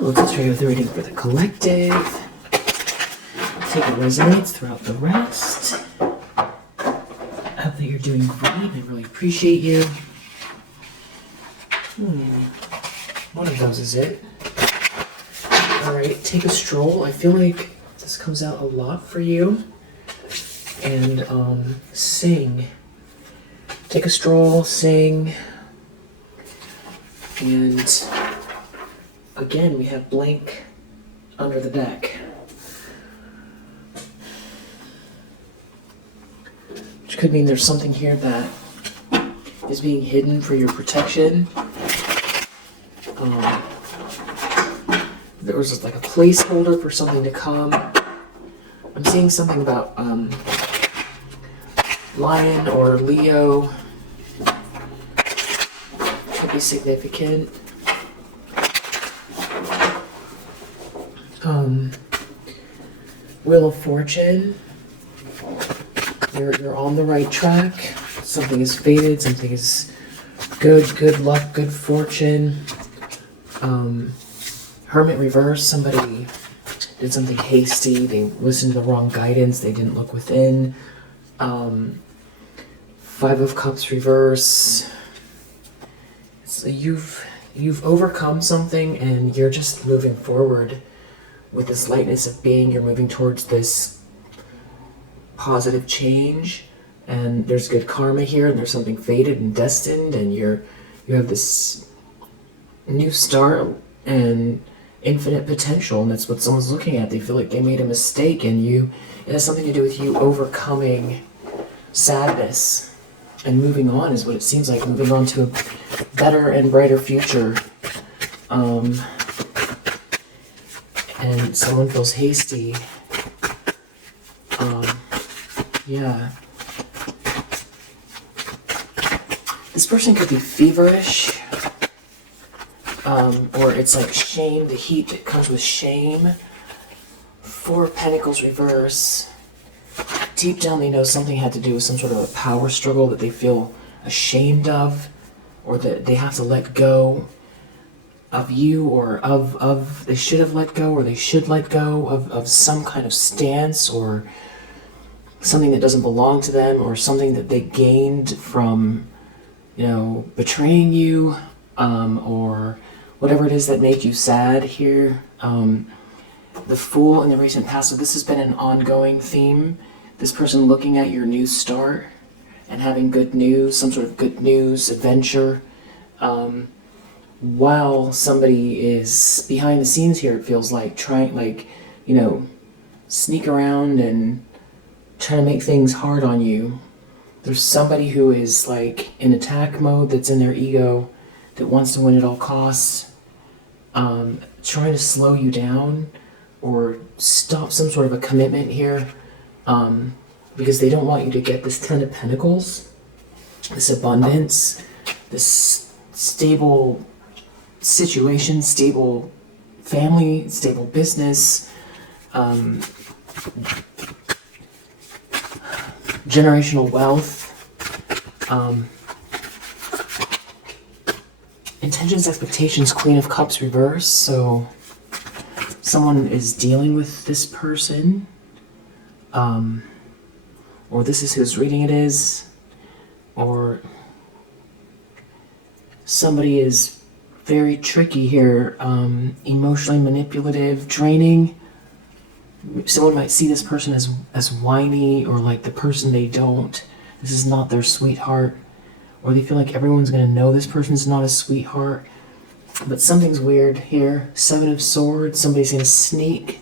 We'll just try the reading for the collective. See what resonates throughout the rest. I hope that you're doing great. I really appreciate you. One of those is it. Alright, take a stroll. I feel like this comes out a lot for you. And sing. Take a stroll, sing. And again, we have blank under the deck. Which could mean there's something here that is being hidden for your protection. There was just like a placeholder for something to come. I'm seeing something about Lion or Leo. Could be significant. Wheel of Fortune. You're on the right track. Something is fated. Something is good luck, good fortune. Hermit reverse. Somebody did something hasty. They listened to the wrong guidance. They didn't look within. Five of Cups reverse. So you've overcome something and you're just moving forward with this lightness of being. You're moving towards this positive change, and there's good karma here, and there's something fated and destined, and you have this new start and infinite potential, and that's what someone's looking at. They feel like they made a mistake, and it has something to do with you overcoming sadness and moving on, is what it seems like, moving on to a better and brighter future. And someone feels hasty. Yeah. This person could be feverish, or it's like shame, the heat that comes with shame. Four of Pentacles reverse. Deep down they know something had to do with some sort of a power struggle that they feel ashamed of, or that they have to let go of you, or of they should have let go, or they should let go of some kind of stance, or something that doesn't belong to them, or something that they gained from, betraying you, or whatever it is that made you sad here. The Fool in the recent past, so this has been an ongoing theme. This person looking at your new start and having good news, some sort of good news, adventure, while somebody is behind the scenes here, it feels like, trying, sneak around and try to make things hard on you. There's somebody who is like in attack mode, that's in their ego, that wants to win at all costs, trying to slow you down or stop some sort of a commitment here, because they don't want you to get this Ten of Pentacles, this abundance, this stable situation, stable family, stable business, generational wealth, intentions, expectations, Queen of Cups reverse. So someone is dealing with this person, or this is whose reading it is, or somebody is very tricky here, emotionally manipulative, draining. Someone might see this person as whiny, or like the person they don't. This is not their sweetheart. Or they feel like everyone's going to know this person's not a sweetheart. But something's weird here. Seven of Swords. Somebody's going to sneak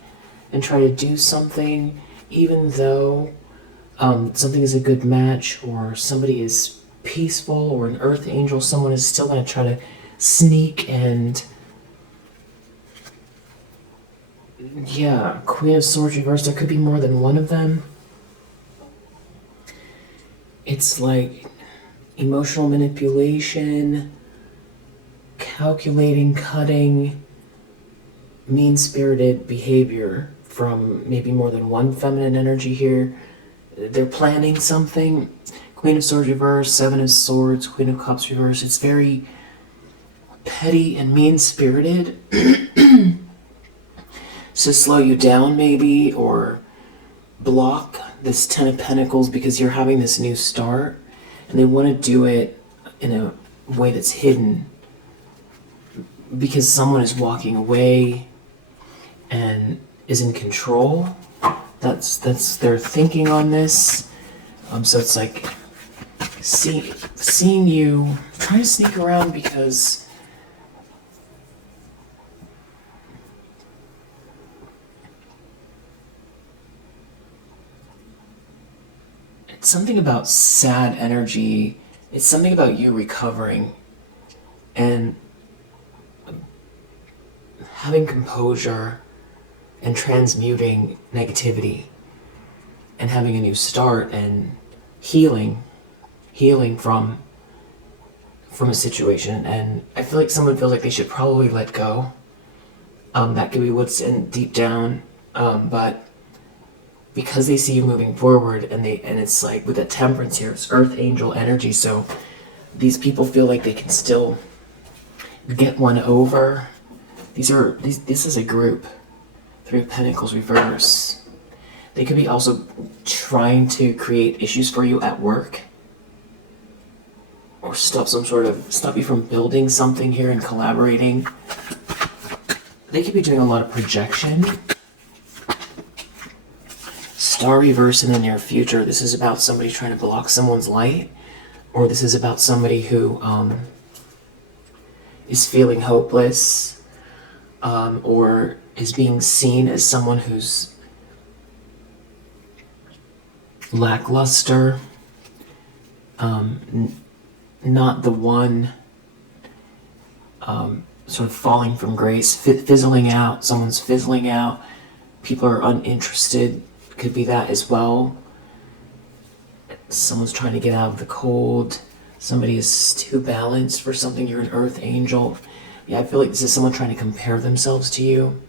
and try to do something, even though something is a good match, or somebody is peaceful, or an earth angel. Someone is still going to try to sneak and... Yeah, Queen of Swords reversed. There could be more than one of them. It's like emotional manipulation, calculating, cutting, mean-spirited behavior from maybe more than one feminine energy here. They're planning something. Queen of Swords reversed, Seven of Swords, Queen of Cups reversed. It's very petty and mean-spirited. to slow you down maybe, or block this Ten of Pentacles because you're having this new start, and they want to do it in a way that's hidden because someone is walking away and is in control. That's their thinking on this. So it's like seeing you trying to sneak around because it's something about sad energy. It's something about you recovering and having composure and transmuting negativity and having a new start and healing from a situation. And I feel like someone feels like they should probably let go. That could be what's in deep down, but because they see you moving forward, and it's like with that Temperance here, it's Earth Angel energy, so these people feel like they can still get one over. This is a group. Three of Pentacles reverse. They could be also trying to create issues for you at work, or stop you from building something here and collaborating. They could be doing a lot of projection. Star reverse in the near future. This is about somebody trying to block someone's light, or this is about somebody who is feeling hopeless, or is being seen as someone who's lackluster, not the one, sort of falling from grace, fizzling out. Someone's fizzling out. People are uninterested. Could be that as well. Someone's trying to get out of the cold. Somebody is too balanced for something. You're an Earth Angel. Yeah, I feel like this is someone trying to compare themselves to you.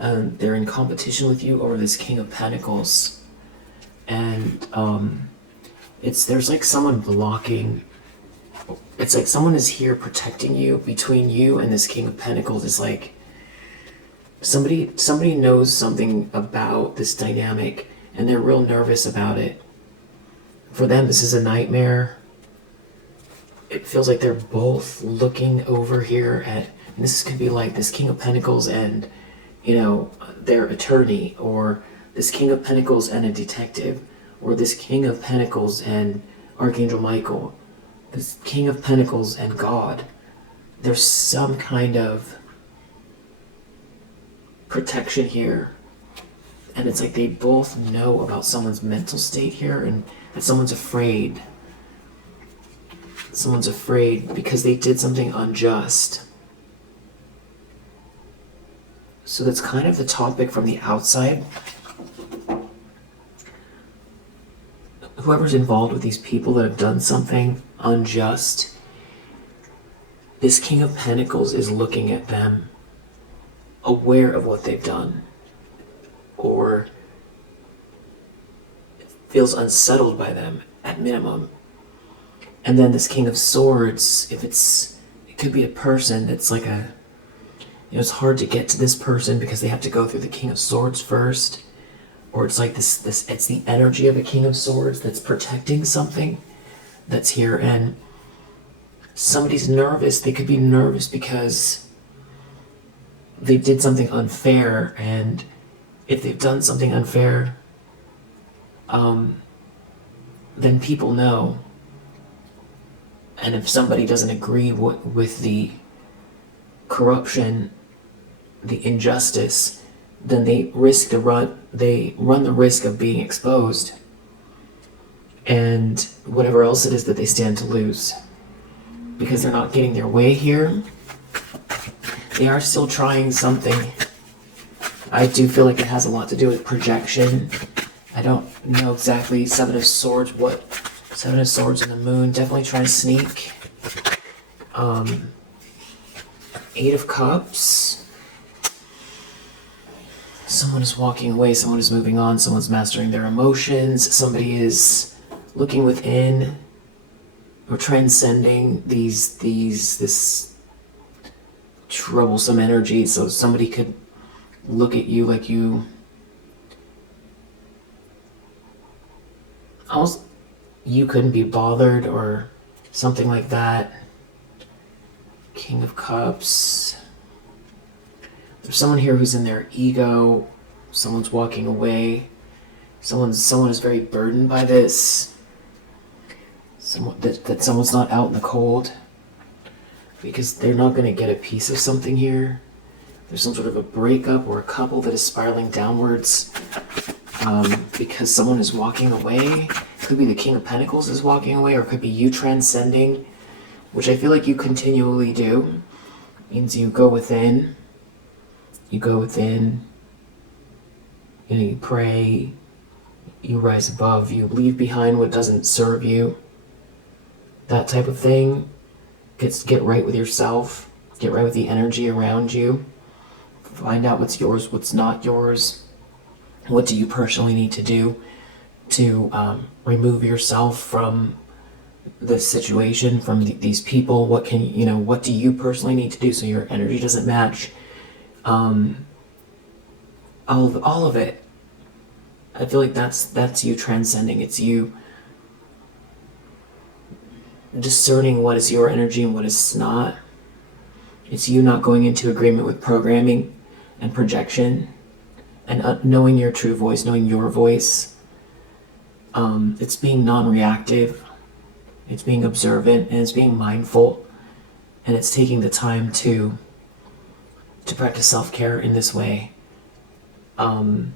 They're in competition with you over this King of Pentacles. And there's like someone blocking. It's like someone is here protecting you. Between you and this King of Pentacles is like somebody knows something about this dynamic, and they're real nervous about it. For them, this is a nightmare. It feels like they're both looking over here at, and this could be like this King of Pentacles and, their attorney, or this King of Pentacles and a detective, or this King of Pentacles and Archangel Michael, this King of Pentacles and God. There's some kind of protection here, and it's like they both know about someone's mental state here, and that someone's afraid because they did something unjust. So that's kind of the topic from the outside. Whoever's involved with these people that have done something unjust, this King of Pentacles is looking at them, aware of what they've done, or feels unsettled by them at minimum. And then this King of Swords, it could be a person that's like it's hard to get to this person because they have to go through the King of Swords first, or it's like this it's the energy of a King of Swords that's protecting something that's here, and somebody's nervous. They could be nervous because they did something unfair, and if they've done something unfair, then people know. And if somebody doesn't agree with the corruption, the injustice, then they run the risk of being exposed, and whatever else it is that they stand to lose, because they're not getting their way here. They are still trying something. I do feel like it has a lot to do with projection. I don't know exactly. Seven of Swords and the Moon, definitely trying to sneak. Eight of Cups. Someone is walking away, someone is moving on, someone's mastering their emotions, somebody is looking within or transcending this troublesome energy. So somebody could look at you like almost you couldn't be bothered or something like that. King of Cups. There's someone here who's in their ego. Someone's walking away. Someone is very burdened by this. That someone's not out in the cold because they're not going to get a piece of something here. There's some sort of a breakup or a couple that is spiraling downwards because someone is walking away. Could be the King of Pentacles is walking away, or it could be you transcending, which I feel like you continually do. It means you go within. You go within. You pray. You rise above. You leave behind what doesn't serve you. That type of thing. Get right with yourself. Get right with the energy around you. Find out what's yours, what's not yours. What do you personally need to do to remove yourself from this situation, from these people? What do you personally need to do so your energy doesn't match? All of it. I feel like that's you transcending. It's you discerning what is your energy and what is not. It's you not going into agreement with programming and projection, and knowing your true voice, knowing your voice. It's being non-reactive. It's being observant, and it's being mindful, and it's taking the time to practice self-care in this way, and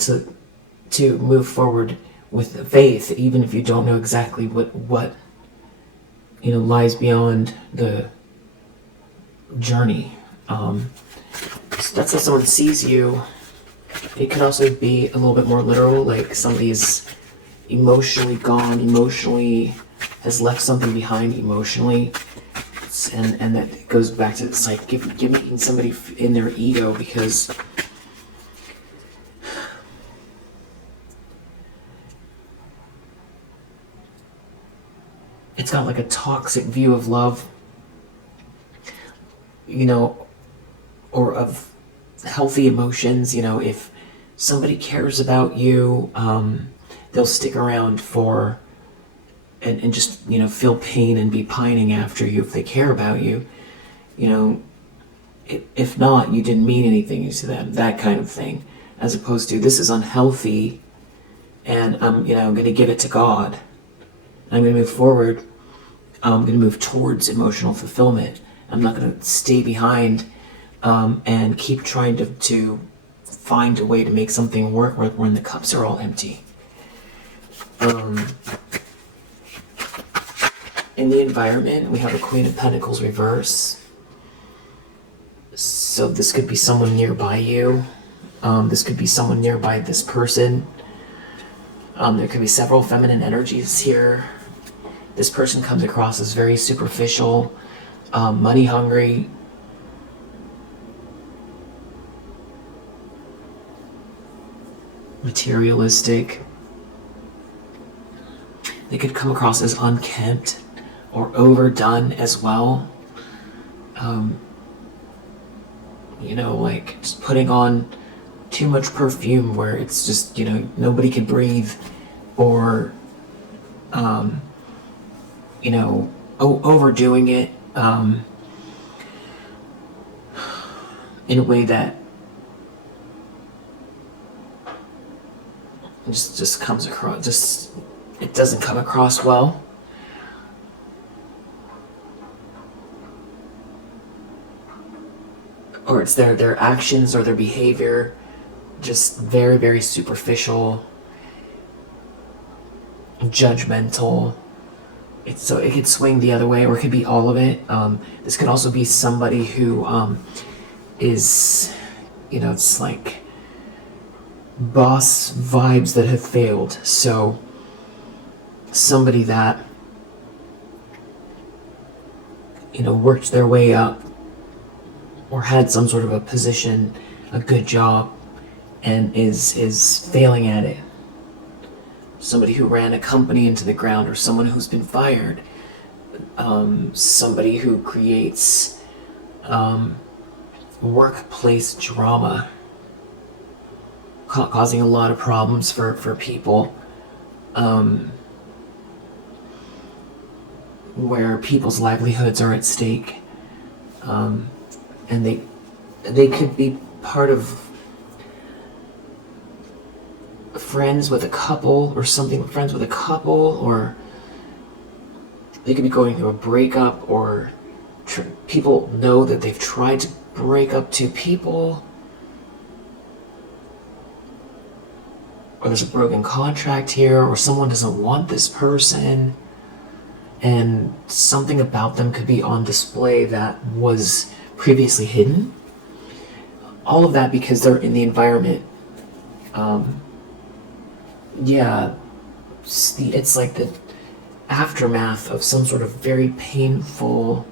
to move forward with faith, even if you don't know exactly what lies beyond the journey. That's how someone sees you. It could also be a little bit more literal, like somebody is emotionally gone, emotionally has left something behind emotionally, and that goes back to this, like you're making somebody in their ego, because it's got like a toxic view of love, or of healthy emotions. If somebody cares about you, they'll stick around for and just feel pain and be pining after you if they care about you. If not, you didn't mean anything to them, that kind of thing, as opposed to, this is unhealthy and I'm going to give it to God. I'm going to move forward. I'm going to move towards emotional fulfillment. I'm not going to stay behind and keep trying to find a way to make something work when the cups are all empty. In the environment, we have a Queen of Pentacles reverse. So this could be someone nearby you. This could be someone nearby this person. There could be several feminine energies here. This person comes across as very superficial, money hungry, materialistic. They could come across as unkempt or overdone as well. Like just putting on too much perfume where it's just, nobody can breathe, or overdoing it in a way that just comes across, it doesn't come across well. Or it's their actions or their behavior, just very, very superficial, judgmental. So it could swing the other way, or it could be all of it. This could also be somebody who is, it's like boss vibes that have failed. So somebody that, worked their way up, or had some sort of a position, a good job, and is failing at it. Somebody who ran a company into the ground, or someone who's been fired. Somebody who creates workplace drama, causing a lot of problems for people, where people's livelihoods are at stake, and they could be part of friends with a couple or something, friends with a couple, or they could be going through a breakup, or people know that they've tried to break up two people, or there's a broken contract here, or someone doesn't want this person, and something about them could be on display that was previously hidden. All of that because they're in the environment. It's like the aftermath of some sort of very painful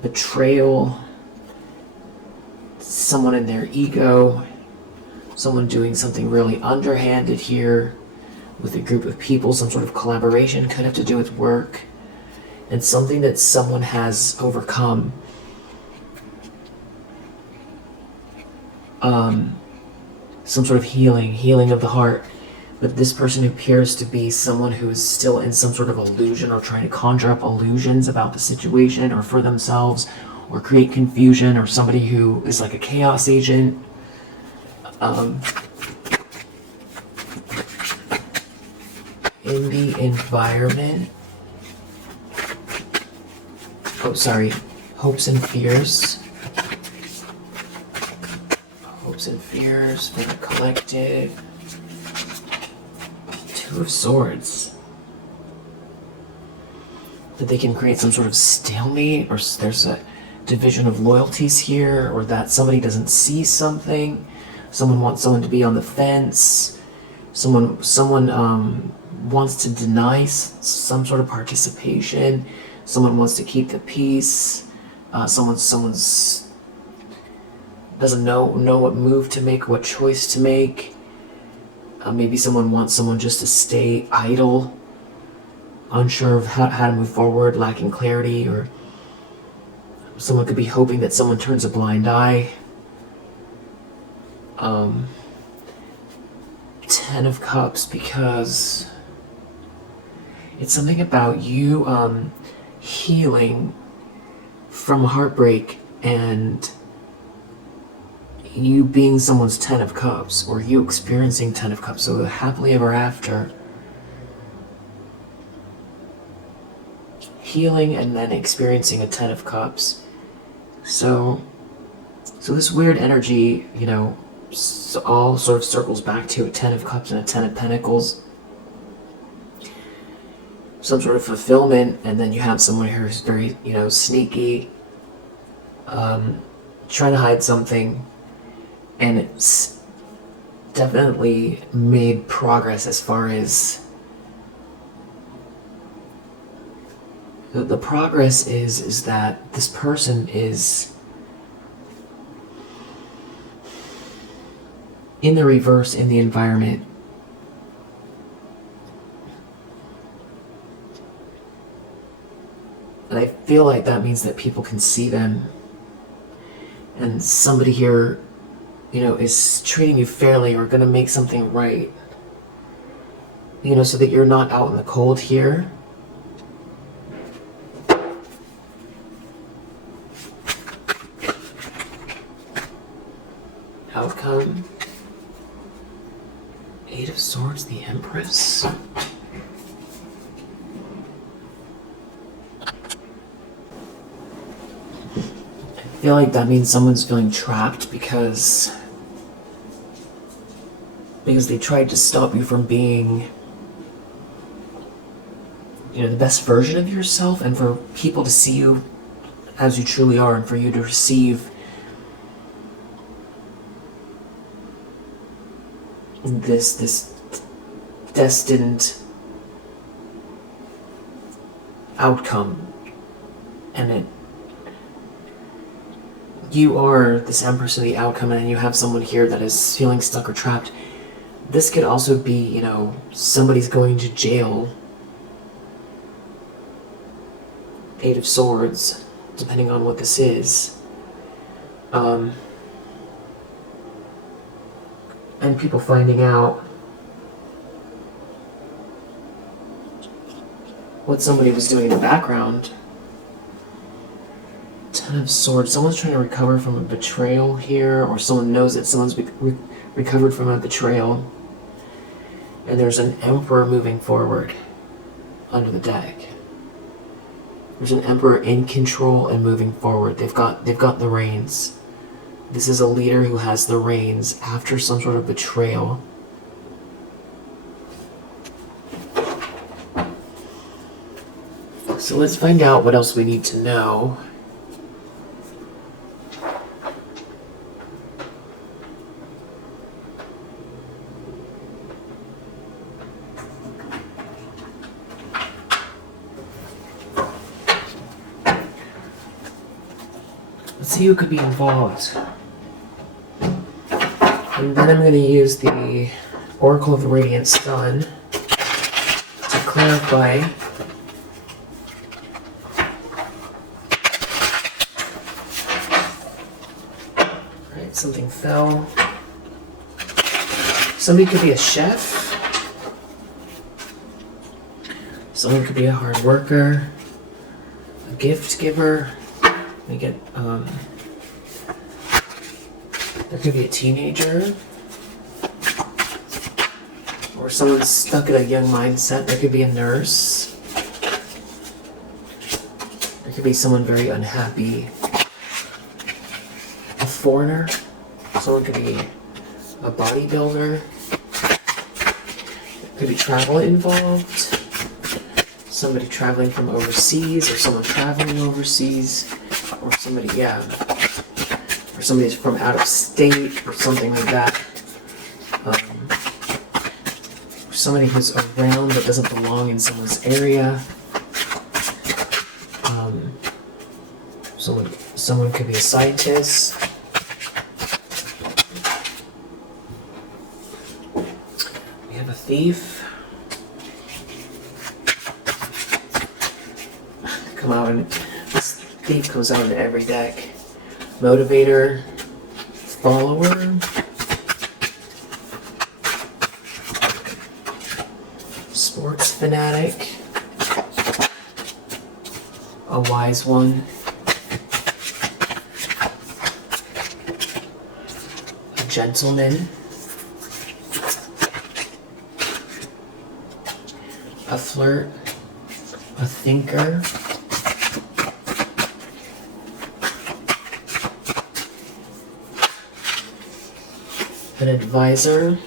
betrayal, someone in their ego, someone doing something really underhanded here with a group of people, some sort of collaboration, could have to do with work, and something that someone has overcome. Some sort of healing of the heart. But this person appears to be someone who is still in some sort of illusion, or trying to conjure up illusions about the situation or for themselves, or create confusion, or somebody who is like a chaos agent. In the environment. Hopes and fears. Hopes and fears for the collective. Two of Swords. That they can create some sort of stalemate, or there's a division of loyalties here, or that somebody doesn't see something. Someone wants someone to be on the fence. Someone wants to deny some sort of participation. Someone wants to keep the peace. Someone's doesn't know what move to make, what choice to make. Maybe someone wants someone just to stay idle, unsure of how to move forward, lacking clarity, or someone could be hoping that someone turns a blind eye. 10 of Cups, because it's something about you healing from heartbreak, and you being someone's 10 of Cups, or you experiencing 10 of Cups, so happily ever after. Healing and then experiencing a 10 of Cups. So this weird energy, all sort of circles back to a 10 of Cups and a 10 of Pentacles. Some sort of fulfillment, and then you have someone who's very, sneaky, trying to hide something, and it's definitely made progress as far as the progress is that this person is in the reverse in the environment. And I feel like that means that people can see them, and somebody here, is treating you fairly, or going to make something right, so that you're not out in the cold here. Outcome. 8 of Swords, the Empress. I feel like that means someone's feeling trapped because they tried to stop you from being, the best version of yourself, and for people to see you as you truly are, and for you to receive this destined outcome. And you are this Empress of the outcome, and you have someone here that is feeling stuck or trapped. This could also be, somebody's going to jail. 8 of Swords, depending on what this is. And people finding out what somebody was doing in the background. Ten of Swords. Someone's trying to recover from a betrayal here, or someone knows that someone's recovered from a betrayal. And there's an Emperor moving forward under the deck. There's an Emperor in control and moving forward. They've got the reins. This is a leader who has the reins after some sort of betrayal. So let's find out what else we need to know. Let's see who could be involved. And then I'm going to use the Oracle of the Radiant Sun to clarify something fell. Somebody could be a chef. Someone could be a hard worker, a gift giver. We get there could be a teenager, or someone stuck in a young mindset. There could be a nurse. There could be someone very unhappy. A foreigner. Someone could be a bodybuilder. There could be travel involved. Somebody traveling from overseas, or someone traveling overseas, or somebody, or somebody's from out of state, or something like that. Or somebody who's around but doesn't belong in someone's area. Someone could be a scientist. We have a thief. Come out, and this thief comes out in every deck. Motivator, follower, sports fanatic, a wise one, a gentleman, a flirt, a thinker, an advisor,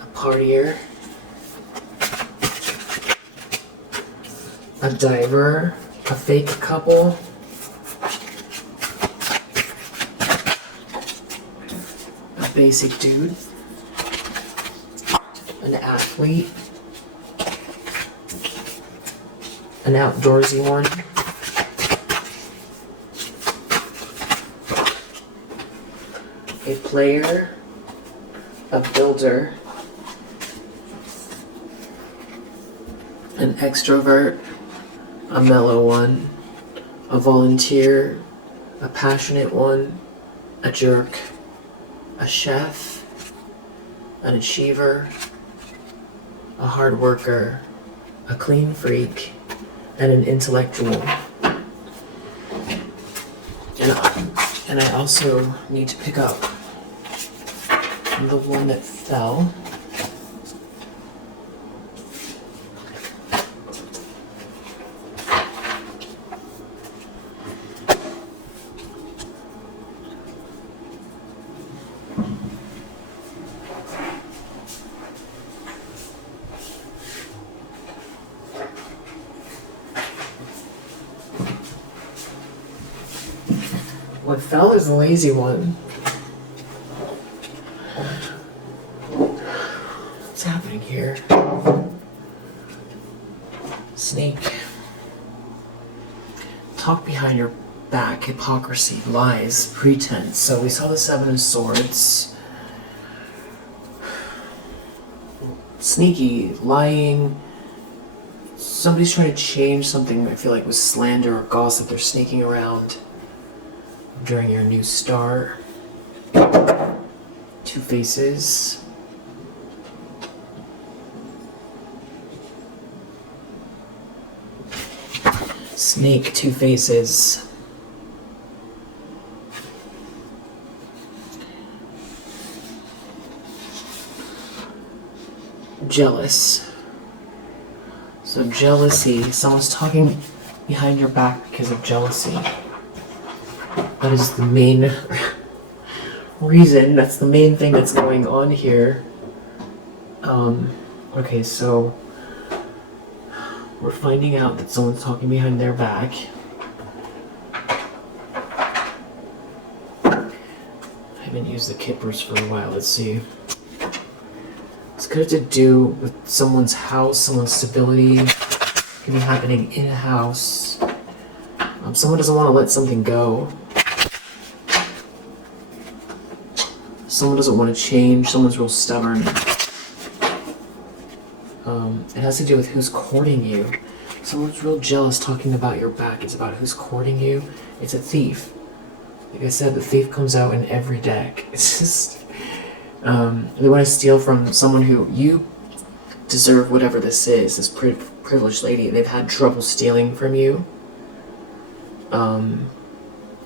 a partier, a diver, a fake couple, a basic dude, an athlete, an outdoorsy one, a player, a builder, an extrovert, a mellow one, a volunteer, a passionate one, a jerk, a chef, an achiever, a hard worker, a clean freak, and an intellectual. And I also need to pick up the one that fell. What fell is the lazy one. What's happening here? Snake. Talk behind your back, hypocrisy, lies, pretense. So we saw the Seven of Swords. sneaky, lying. Somebody's trying to change something, I feel like, with slander or gossip. They're sneaking around during your new start. Two faces. Snake, two faces. Jealous. So jealousy, someone's talking behind your back because of jealousy. That is the main reason, that's the main thing that's going on here. Okay, so we're finding out that someone's talking behind their back. I haven't used the kippers for a while, let's see. It's could have to do with someone's house, someone's stability. It could be happening in a house. Someone doesn't want to let something go. Someone doesn't want to change. Someone's real stubborn. It has to do with who's courting you. Someone's real jealous talking about your back. It's about who's courting you. It's a thief. Like I said, the thief comes out in every deck. It's just... they want to steal from someone who you deserve whatever this is, this privileged lady. They've had trouble stealing from you. And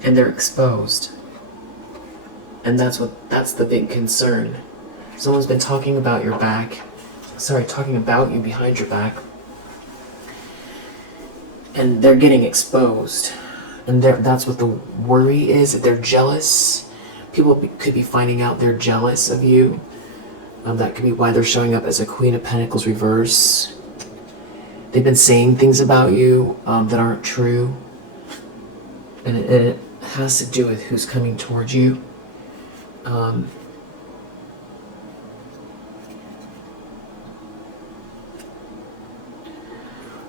they're exposed. And that's the big concern. Someone's been talking about your back. Talking about you behind your back. And they're getting exposed. And that's what the worry is, that they're jealous. People could be finding out they're jealous of you. That could be why they're showing up as a Queen of Pentacles reverse. They've been saying things about you that aren't true. And it has to do with who's coming towards you.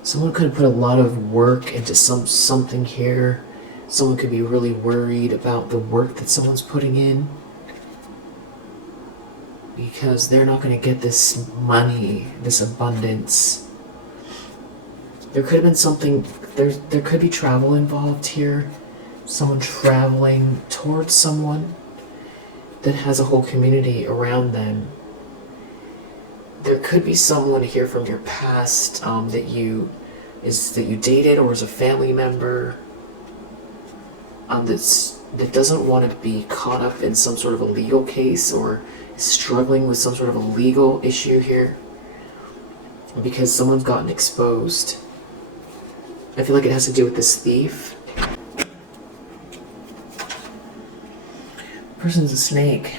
Someone could put a lot of work into something here. Someone could be really worried about the work that someone's putting in, because they're not going to get this money, this abundance. There could have been something, there could be travel involved here. Someone traveling towards someone that has a whole community around them. There could be someone here from your past that you dated, or as a family member that doesn't want to be caught up in some sort of a legal case, or is struggling with some sort of a legal issue here because someone's gotten exposed. I feel like it has to do with this thief. Person's a snake.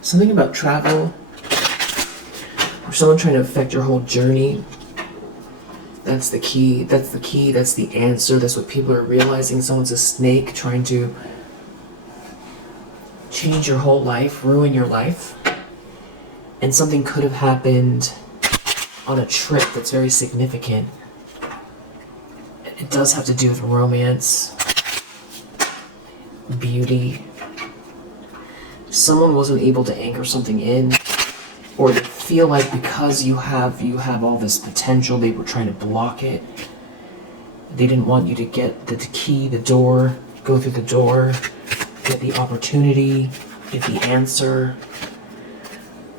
Something about travel, or someone trying to affect your whole journey. That's the key. That's the key. That's the answer. That's what people are realizing. Someone's a snake trying to change your whole life, ruin your life. And something could have happened on a trip that's very significant. It does have to do with romance, beauty. Someone wasn't able to anchor something in, or they feel like because you have all this potential, they were trying to block it. They didn't want you to get the key, the door, go through the door, get the opportunity, get the answer.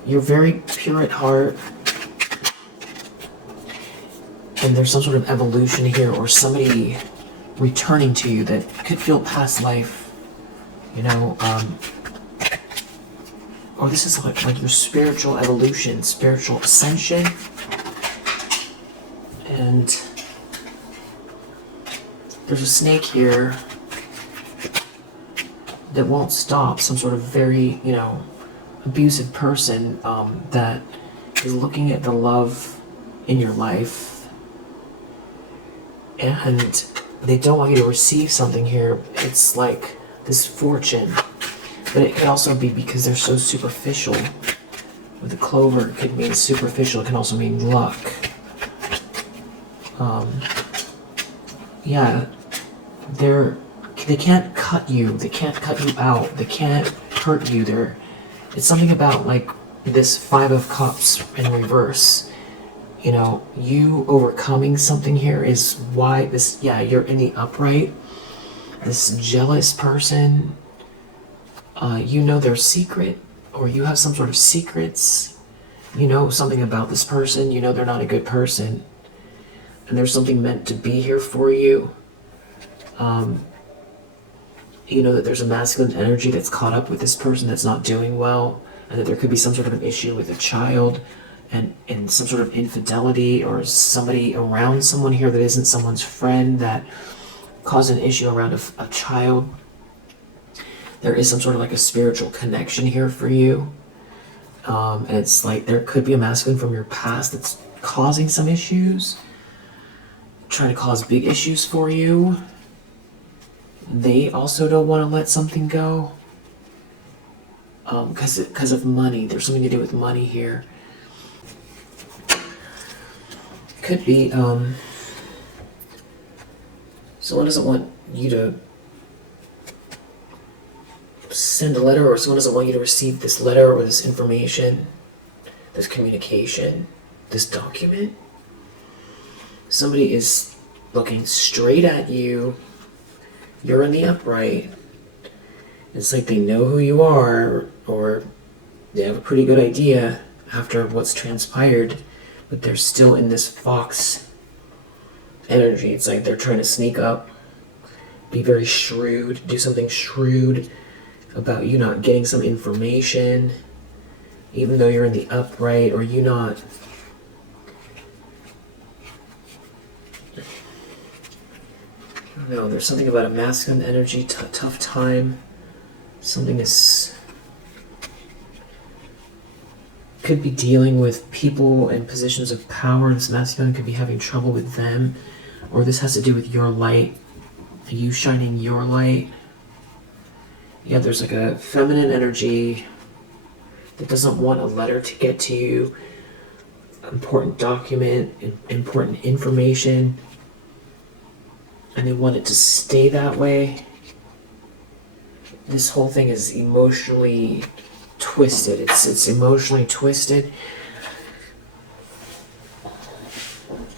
You're very pure at heart, and there's some sort of evolution here, or somebody returning to you that could feel past life, or this is like your spiritual evolution, spiritual ascension. And there's a snake here that won't stop. Some sort of very, abusive person that is looking at the love in your life. And they don't want you to receive something here. It's like this fortune. But it could also be because they're so superficial. With the clover, it could mean superficial. It can also mean luck. They can't cut you. They can't cut you out. They can't hurt you. It's something about like this Five of Cups in reverse, you know, you overcoming something here is why this, yeah, you're in the upright. This jealous person, you know their secret, or you have some sort of secrets. You know something about this person, you know they're not a good person. And there's something meant to be here for you. You know that there's a masculine energy that's caught up with this person that's not doing well, and that there could be some sort of an issue with a child and some sort of infidelity, or somebody around someone here that isn't someone's friend that caused an issue around a child. There is some sort of like a spiritual connection here for you. And it's like there could be a masculine from your past that's causing some issues, trying to cause big issues for you. They also don't want to let something go because of money. There's something to do with money here. Could be someone doesn't want you to send a letter, or someone doesn't want you to receive this letter or this information, this communication, this document. Somebody is looking straight at you. You're in the upright. It's like they know who you are, or they have a pretty good idea after what's transpired, but they're still in this fox energy. It's like they're trying to sneak up, be very shrewd, do something shrewd about you not getting some information, even though you're in the upright, or you not. I don't know, there's something about a masculine energy, tough time. Something is... could be dealing with people in positions of power. This masculine could be having trouble with them, or this has to do with your light, you shining your light. Yeah, there's like a feminine energy that doesn't want a letter to get to you, important document, important information, and they want it to stay that way. This whole thing is emotionally twisted. It's emotionally twisted.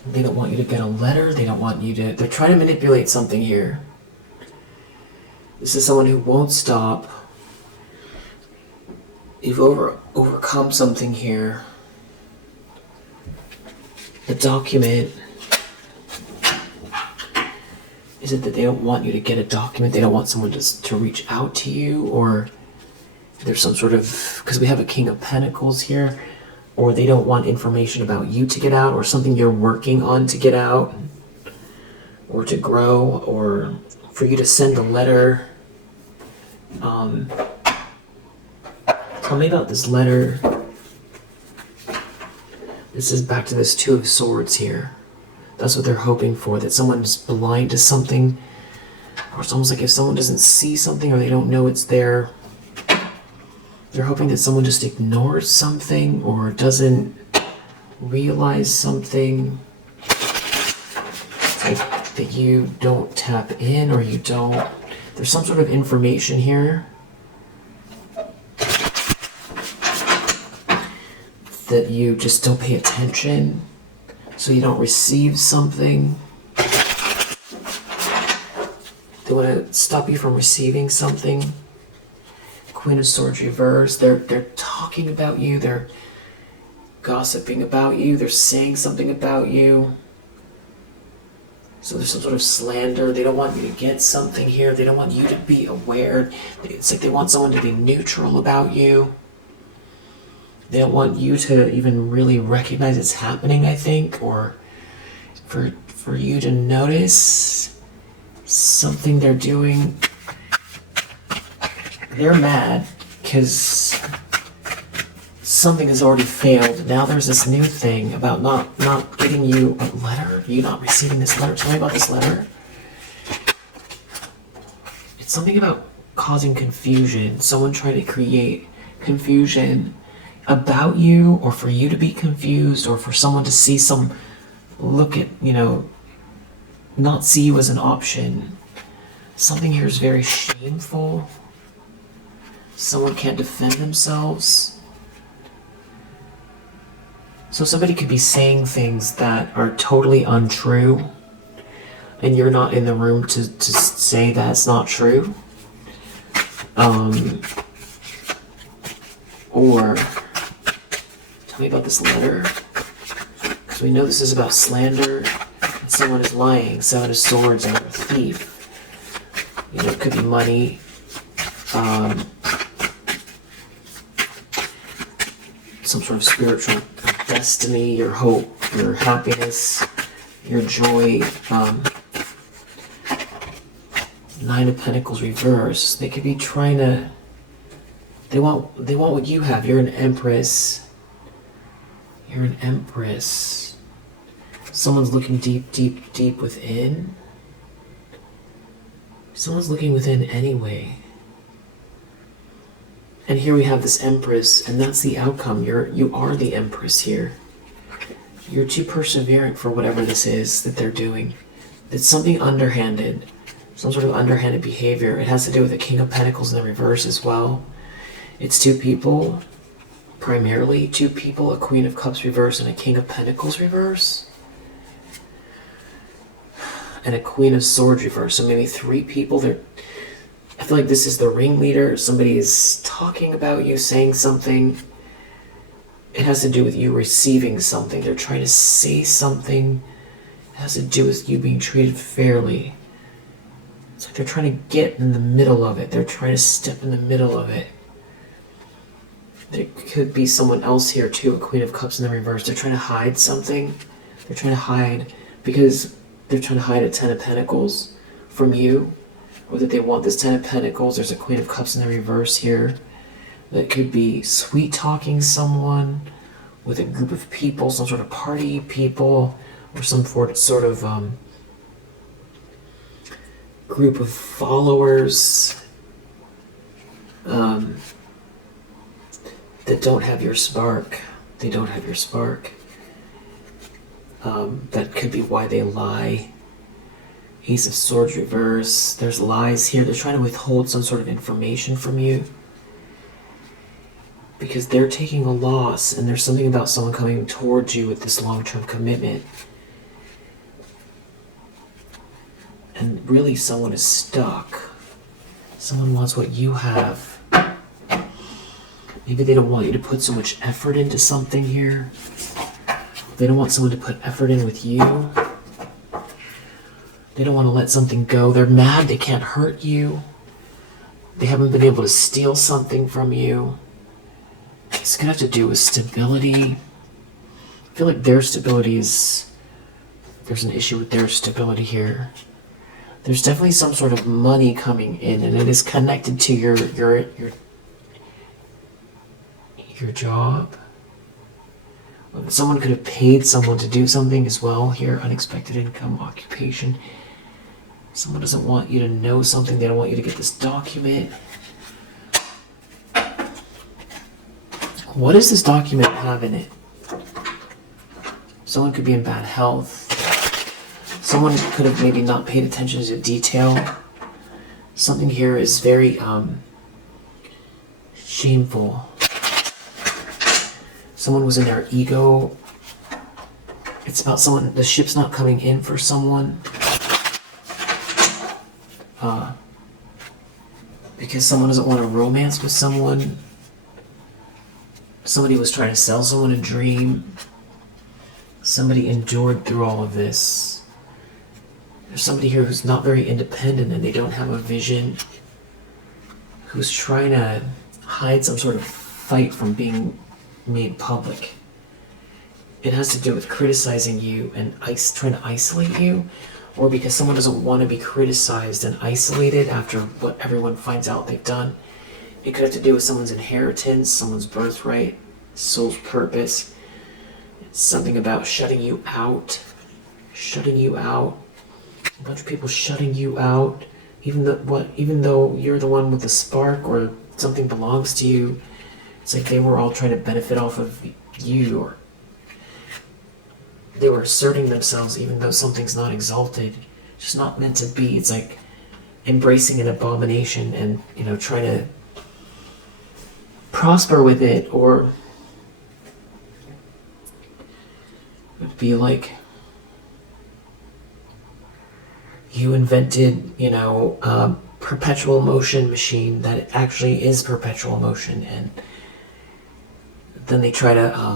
They don't want you to get a letter. They don't want you to... They're trying to manipulate something here. This is someone who won't stop. You've overcome something here. The document. Is it that they don't want you to get a document? They don't want someone to reach out to you? Or there's some sort of... Because we have a King of Pentacles here. Or they don't want information about you to get out, or something you're working on to get out, or to grow, or for you to send a letter. Tell me about this letter. This is back to this Two of Swords here. That's what they're hoping for, that someone's blind to something, or it's almost like if someone doesn't see something or they don't know it's there, they're hoping that someone just ignores something or doesn't realize something. It's like that you don't tap in, or you don't... There's some sort of information here that you just don't pay attention, so you don't receive something. They want to stop you from receiving something. Queen of Swords reverse. They're talking about you. They're gossiping about you. They're saying something about you. So there's some sort of slander. They don't want you to get something here. They don't want you to be aware. It's like they want someone to be neutral about you. They don't want you to even really recognize it's happening, I think, or for you to notice something they're doing. They're mad because something has already failed. Now there's this new thing about not getting you a letter, you not receiving this letter. Tell me about this letter. It's something about causing confusion. Someone trying to create confusion about you, or for you to be confused, or for someone to see look at, not see you as an option. Something here is very shameful. Someone can't defend themselves. So somebody could be saying things that are totally untrue, and you're not in the room to say that's not true. Or tell me about this letter, because we know this is about slander, and someone is lying. 7 of Swords, and a thief. You know, it could be money. Some sort of spiritual destiny, your hope, your happiness, your joy. 9 of Pentacles reverse. They could be trying to. They want what you have. You're an Empress. You're an Empress. Someone's looking deep, deep, deep within. Someone's looking within anyway. And here we have this Empress, and that's the outcome. You are the Empress here. You're too persevering for whatever this is that they're doing. It's something underhanded. Some sort of underhanded behavior. It has to do with the King of Pentacles in the reverse as well. It's 2 people. Primarily 2 people. A Queen of Cups reverse and a King of Pentacles reverse. And a Queen of Swords reverse. So maybe 3 people. I feel like this is the ringleader. Somebody is talking about you, saying something. It has to do with you receiving something. They're trying to say something. It has to do with you being treated fairly. It's like they're trying to get in the middle of it. They're trying to step in the middle of it. There could be someone else here too, a Queen of Cups in the reverse. They're trying to hide something. They're trying to hide because they're trying to hide a 10 of Pentacles from you. Or that they want this 10 of Pentacles. There's a Queen of Cups in the reverse here. That could be sweet-talking someone with a group of people, some sort of party people, or some sort of group of followers that don't have your spark. They don't have your spark. That could be why they lie. Ace of Swords reverse. There's lies here. They're trying to withhold some sort of information from you. Because they're taking a loss, and there's something about someone coming towards you with this long-term commitment. And really someone is stuck. Someone wants what you have. Maybe they don't want you to put so much effort into something here. They don't want someone to put effort in with you. They don't want to let something go. They're mad they can't hurt you. They haven't been able to steal something from you. It's going to have to do with stability. I feel like their stability is... There's an issue with their stability here. There's definitely some sort of money coming in, and it is connected to your job. Someone could have paid someone to do something as well here. Unexpected income, occupation. Someone doesn't want you to know something. They don't want you to get this document. What does this document have in it? Someone could be in bad health. Someone could have maybe not paid attention to detail. Something here is very shameful. Someone was in their ego. It's about someone, the ship's not coming in for someone. Because someone doesn't want a romance with someone. Somebody was trying to sell someone a dream. Somebody endured through all of this. There's somebody here who's not very independent and they don't have a vision. Who's trying to hide some sort of fight from being made public. It has to do with criticizing you and trying to isolate you, or because someone doesn't want to be criticized and isolated after what everyone finds out they've done. It could have to do with someone's inheritance, someone's birthright, soul's purpose. It's something about shutting you out. Shutting you out. A bunch of people shutting you out. Even though you're the one with the spark or something belongs to you. It's like they were all trying to benefit off of you, or they were asserting themselves even though something's not exalted. It's just not meant to be. It's like embracing an abomination and, trying to prosper with it, or be like you invented, a perpetual motion machine that actually is perpetual motion, and then they try to,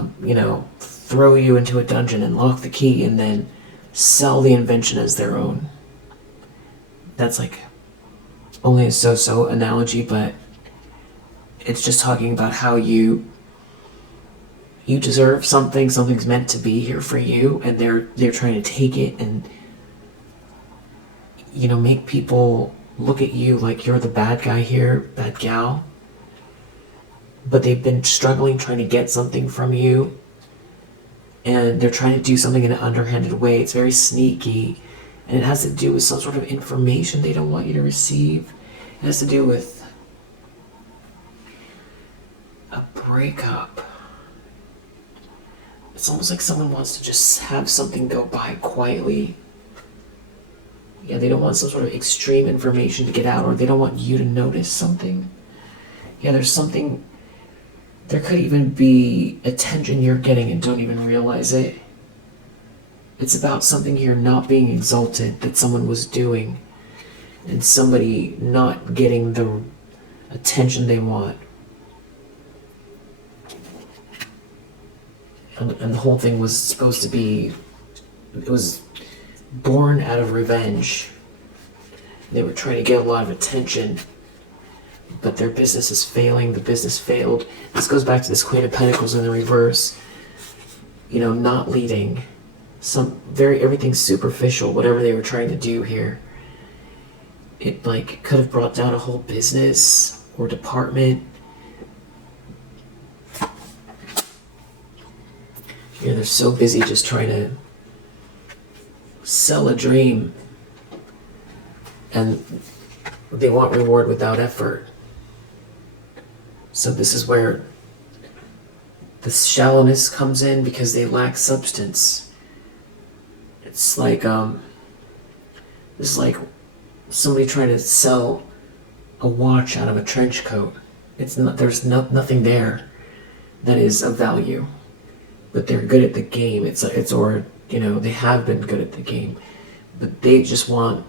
throw you into a dungeon and lock the key and then sell the invention as their own. That's like only a so-so analogy, but it's just talking about how you deserve something, something's meant to be here for you, and they're trying to take it and make people look at you like you're the bad guy here, bad gal. But they've been struggling trying to get something from you, and they're trying to do something in an underhanded way. It's very sneaky, and it has to do with some sort of information they don't want you to receive. It has to do with a breakup. It's almost like someone wants to just have something go by quietly. Yeah, they don't want some sort of extreme information to get out, or they don't want you to notice something. Yeah, there's something. There could even be attention you're getting and don't even realize it. It's about something here not being exalted that someone was doing, and somebody not getting the attention they want. And the whole thing was supposed to be, it was born out of revenge. They were trying to get a lot of attention, but their business is failing. The business failed. This goes back to this Queen of Pentacles in the reverse. Not leading. Everything superficial, whatever they were trying to do here. It could have brought down a whole business or department. They're so busy just trying to sell a dream, and they want reward without effort. So this is where the shallowness comes in, because they lack substance. It's like this is like somebody trying to sell a watch out of a trench coat. It's not. There's nothing there that is of value, but they're good at the game. They have been good at the game, but they just want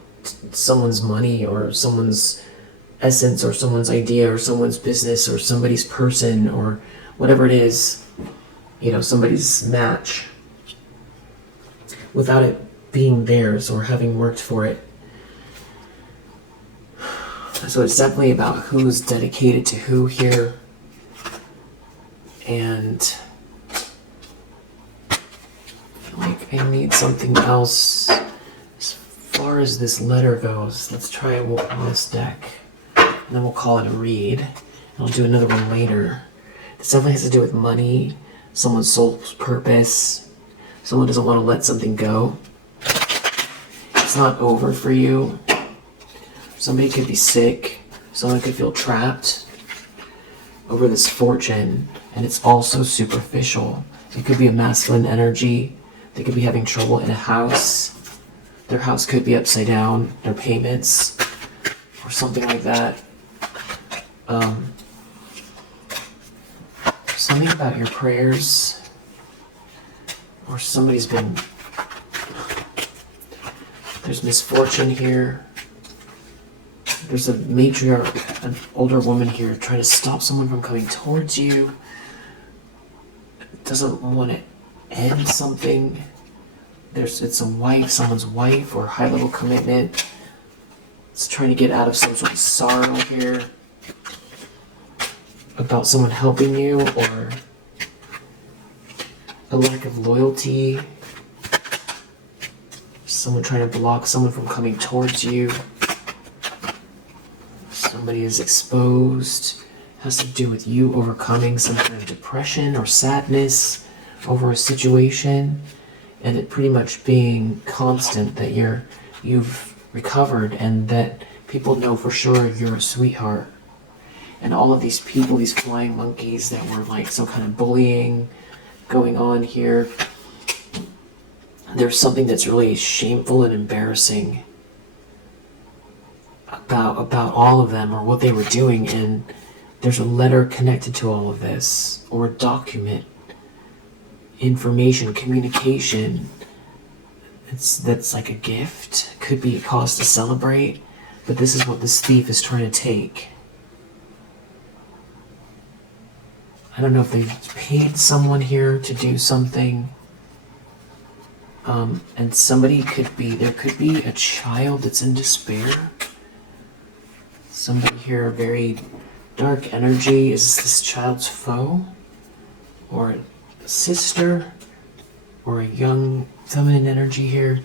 someone's money or someone's essence or someone's idea or someone's business or somebody's person or whatever it is, somebody's match, without it being theirs or having worked for it. So it's definitely about who's dedicated to who here, and I need something else as far as this letter goes. Let's try this deck, and then we'll call it a read. And I'll do another one later. This definitely has to do with money, someone's soul's purpose. Someone doesn't want to let something go. It's not over for you. Somebody could be sick. Someone could feel trapped over this fortune, and it's also superficial. It could be a masculine energy. They could be having trouble in a house. Their house could be upside down, their payments, or something like that. Something about your prayers, or somebody's been... There's misfortune here. There's a matriarch, an older woman here, trying to stop someone from coming towards you. Doesn't want to end something. It's a wife, someone's wife, or high-level commitment. It's trying to get out of some sort of sorrow here about someone helping you, or a lack of loyalty. Someone trying to block someone from coming towards you. Somebody is exposed. Has to do with you overcoming some kind of depression or sadness over a situation, and it pretty much being constant that you've recovered, and that people know for sure you're a sweetheart. And all of these people, these flying monkeys that were like some kind of bullying going on here, there's something that's really shameful and embarrassing about all of them, or what they were doing, and there's a letter connected to all of this, or a document information, communication. That's like a gift. Could be a cause to celebrate. But this is what this thief is trying to take. I don't know if they've paid someone here to do something. And somebody there could be a child that's in despair. Somebody here, very dark energy. Is this child's foe? Or a sister? Or a young feminine energy here?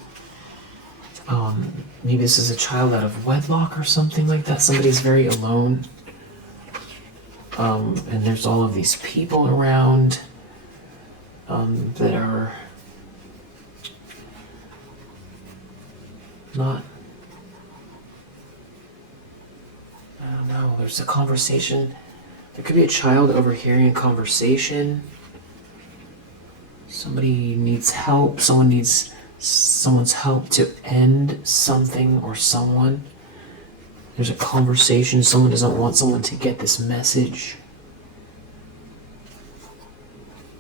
Maybe this is a child out of wedlock or something like that. Somebody's very alone. And there's all of these people around that are not, I don't know, there's a conversation. There could be a child overhearing a conversation. Somebody needs help. Someone needs someone's help to end something or someone. There's a conversation. Someone doesn't want someone to get this message.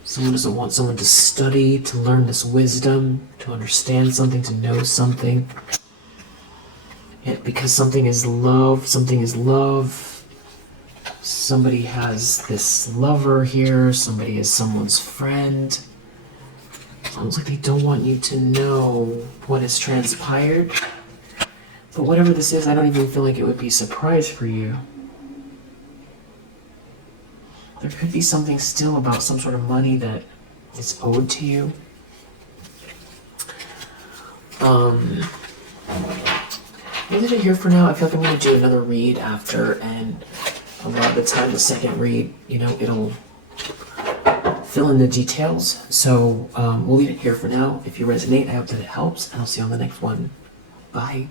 Someone doesn't want someone to study, to learn this wisdom, to understand something, to know something. Yet because something is love, something is love. Somebody has this lover here. Somebody is someone's friend. It's almost like they don't want you to know what has transpired. But whatever this is, I don't even feel like it would be a surprise for you. There could be something still about some sort of money that is owed to you. Leave it here for now. I feel like I'm going to do another read after, and a lot of the time the second read, it'll fill in the details. So we'll leave it here for now. If you resonate, I hope that it helps, and I'll see you on the next one. Bye.